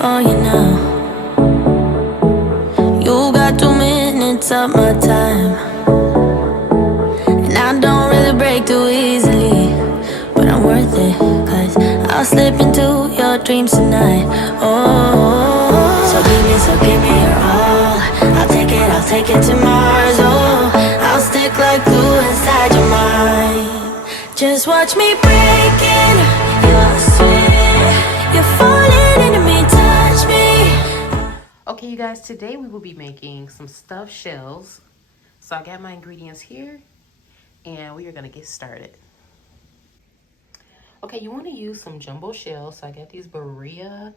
for you now. You got 2 minutes of my time, and I don't really break too easily, but I'm worth it, cause I'll slip into your dreams tonight. Oh, so give me your all. I'll take it to Mars. Oh, I'll stick like glue inside your mind. Just watch me break it. You're sweet. You're falling into me, touch me. Okay, you guys, today we will be making some stuffed shells. So I got my ingredients here, and we are gonna get started. Okay, you want to use some jumbo shells. So I got these Berea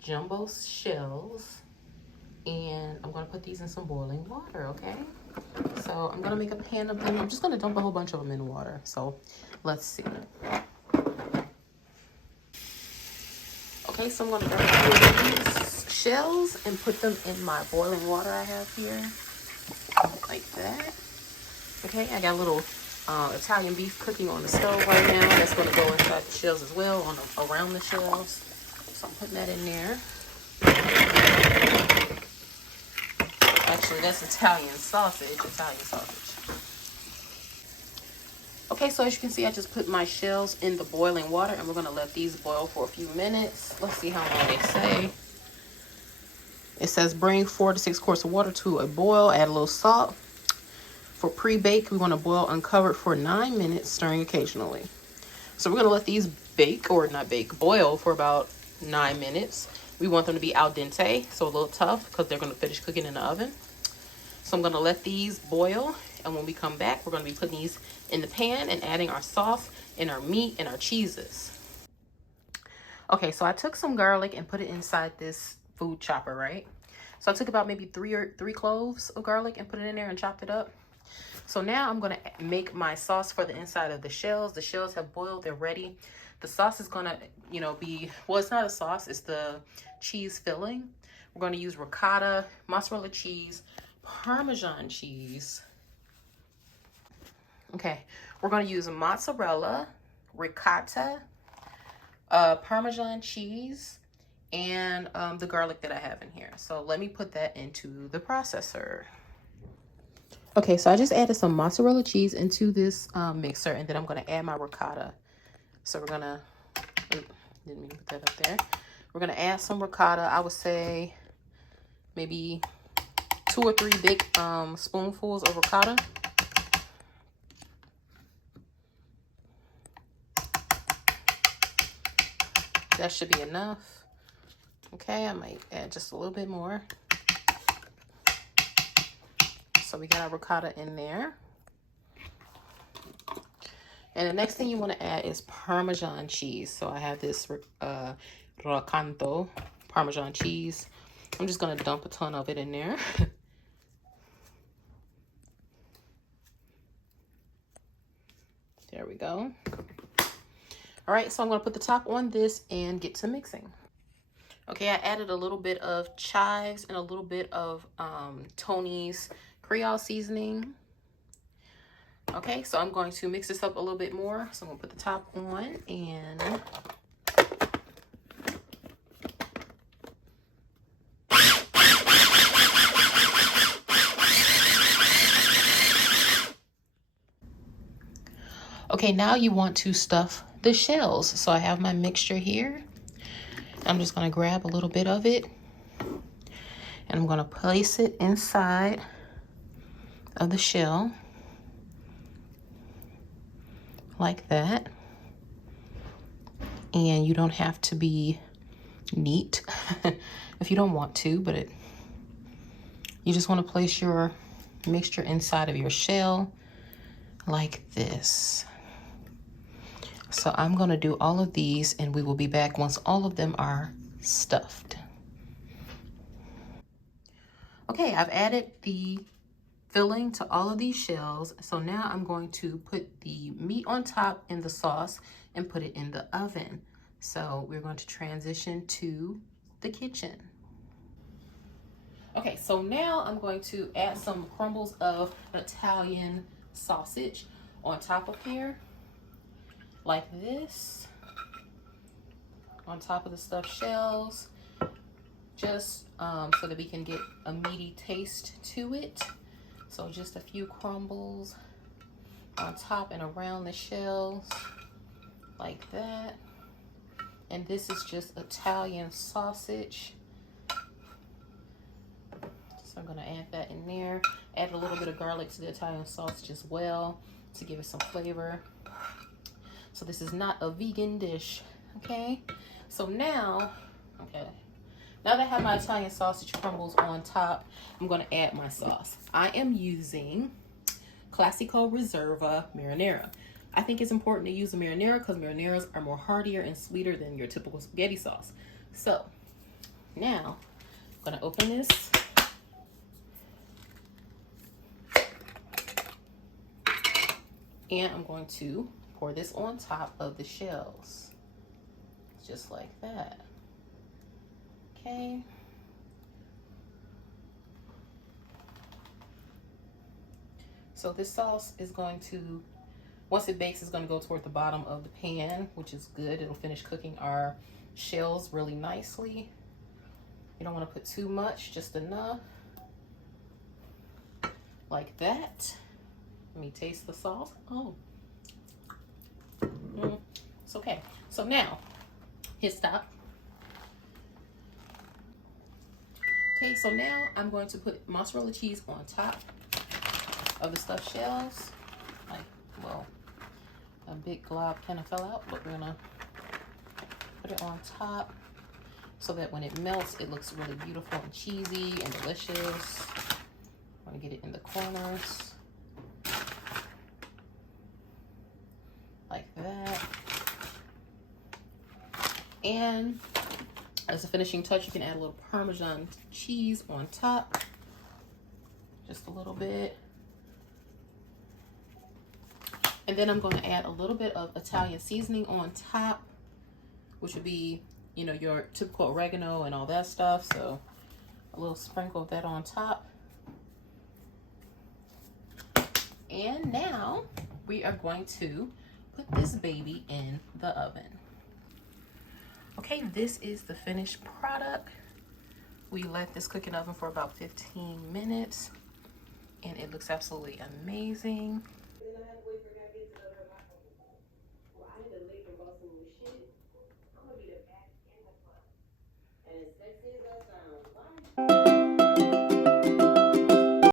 jumbo shells, and I'm gonna put these in some boiling water. Okay, so I'm gonna make a pan of them. I'm just gonna dump a whole bunch of them in water. So let's see. Okay, so I'm gonna grab a few of these shells and put them in my boiling water I have here, like that. Okay, I got a little Italian beef cooking on the stove right now. That's going to go inside the shells as well, around the shells. So I'm putting that in there. Actually, that's Italian sausage. Okay, so as you can see, I just put my shells in the boiling water, and we're going to let these boil for a few minutes. Let's see how long they say. It says bring 4 to 6 quarts of water to a boil, add a little salt. For pre-bake, we want to boil uncovered for 9 minutes, stirring occasionally. So we're going to let these boil for about 9 minutes. We want them to be al dente, so a little tough, because they're going to finish cooking in the oven. So I'm going to let these boil, and when we come back, we're going to be putting these in the pan and adding our sauce and our meat and our cheeses. Okay, so I took some garlic and put it inside this food chopper, right? So I took about maybe three cloves of garlic and put it in there and chopped it up. So now I'm going to make my sauce for the inside of the shells. The shells have boiled, they're ready. The sauce is going to, well, it's not a sauce, it's the cheese filling. We're going to use ricotta, mozzarella cheese, Parmesan cheese. Okay, we're going to use mozzarella, ricotta, Parmesan cheese, and the garlic that I have in here. So let me put that into the processor. Okay, so I just added some mozzarella cheese into this mixer, and then I'm going to add my ricotta. So we're going to, didn't mean to put that up there. We're going to add some ricotta. I would say maybe 2 or 3 big spoonfuls of ricotta. That should be enough. Okay, I might add just a little bit more. So we got our ricotta in there. And the next thing you want to add is Parmesan cheese. So I have this Raccanto Parmesan cheese. I'm just going to dump a ton of it in there. There we go. All right, so I'm going to put the top on this and get to mixing. Okay, I added a little bit of chives and a little bit of Tony's Creole seasoning. Okay, so I'm going to mix this up a little bit more. So I'm going to put the top on and okay, now you want to stuff the shells. So I have my mixture here. I'm just going to grab a little bit of it, and I'm going to place it inside of the shell like that. And you don't have to be neat if you don't want to, but you just want to place your mixture inside of your shell like this. So I'm going to do all of these, and we will be back once all of them are stuffed. Okay, I've added the filling to all of these shells. So now I'm going to put the meat on top in the sauce and put it in the oven. So we're going to transition to the kitchen. Okay, so now I'm going to add some crumbles of Italian sausage on top of here, like this, on top of the stuffed shells. just so that we can get a meaty taste to it. So just a few crumbles on top and around the shells like that. And this is just Italian sausage. So I'm gonna add that in there. Add a little bit of garlic to the Italian sausage as well to give it some flavor. So this is not a vegan dish, okay? So now, now that I have my Italian sausage crumbles on top, I'm gonna add my sauce. I am using Classico Reserva Marinara. I think it's important to use a marinara because marinaras are more heartier and sweeter than your typical spaghetti sauce. So now I'm gonna open this. And I'm going to pour this on top of the shells. Just like that. Okay. So this sauce is going to, once it bakes, it's going to go toward the bottom of the pan, which is good. It'll finish cooking our shells really nicely. You don't want to put too much, just enough. Like that. Let me taste the sauce. Oh. It's okay. So now, hit stop. Okay, so now I'm going to put mozzarella cheese on top of the stuffed shells. Like, well, a big glob kind of fell out, but we're gonna put it on top so that when it melts, it looks really beautiful and cheesy and delicious. I'm gonna get it in the corners. Like that. And as a finishing touch, you can add a little Parmesan cheese on top. Just a little bit. And then I'm going to add a little bit of Italian seasoning on top, which would be, you know, your typical oregano and all that stuff. So a little sprinkle of that on top. And now we are going to put this baby in the oven. Okay, this is the finished product. We let this cook in the oven for about 15 minutes and it looks absolutely amazing.